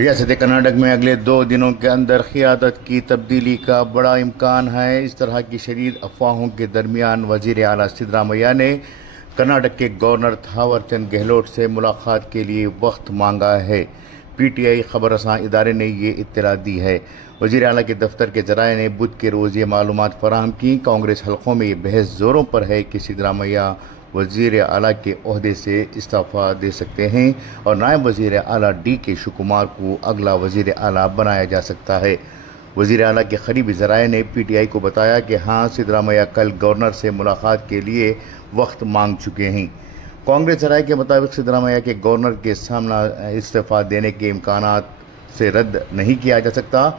ریاست کرناٹک میں اگلے 2 دنوں کے اندر قیادت کی تبدیلی کا بڑا امکان ہے۔ اس طرح کی شدید افواہوں کے درمیان وزیر اعلیٰ سدرامیا نے کرناٹک کے گورنر تھاور چند گہلوٹ سے ملاقات کے لیے وقت مانگا ہے۔ پی ٹی آئی خبر رساں ادارے نے یہ اطلاع دی ہے۔ وزیر اعلیٰ کے دفتر کے ذرائع نے بدھ کے روز یہ معلومات فراہم کی۔ کانگریس حلقوں میں یہ بحث زوروں پر ہے کہ سدرامیا وزیر اعلیٰ کے عہدے سے استعفیٰ دے سکتے ہیں اور نائب وزیر اعلیٰ ڈی کے شیوکمار کو اگلا وزیر اعلیٰ بنایا جا سکتا ہے۔ وزیر اعلیٰ کے قریبی ذرائع نے پی ٹی آئی کو بتایا کہ سدرامیا کل گورنر سے ملاقات کے لیے وقت مانگ چکے ہیں۔ کانگریس ذرائع کے مطابق سدرامیا کے گورنر کے سامنے استعفیٰ دینے کے امکانات سے رد نہیں کیا جا سکتا۔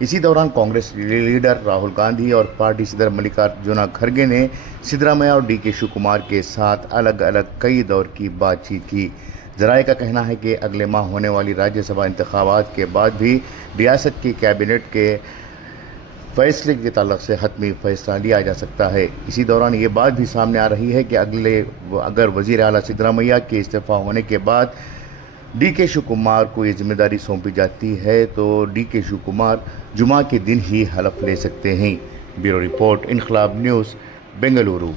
اسی دوران کانگریس لیڈر راہل گاندھی اور پارٹی صدر ملکارجن کھڑگے نے سدرامیا اور ڈی کے شیوکمار کے ساتھ الگ الگ کئی دور کی بات چیت کی۔ ذرائع کا کہنا ہے کہ اگلے ماہ ہونے والی راجیہ سبھا انتخابات کے بعد بھی ریاست کی کابینہ کے فیصلے کے تعلق سے حتمی فیصلہ لیا جا سکتا ہے۔ اسی دوران یہ بات بھی سامنے آ رہی ہے کہ اگر وزیر اعلیٰ سدرامیا کے استعفیٰ ہونے کے بعد ڈی کے شیوکمار کو یہ ذمہ داری سونپی جاتی ہے تو ڈی کے شیوکمار جمعہ کے دن ہی حلف لے سکتے ہیں۔ بیورو رپورٹ، انقلاب نیوز، بنگلورو۔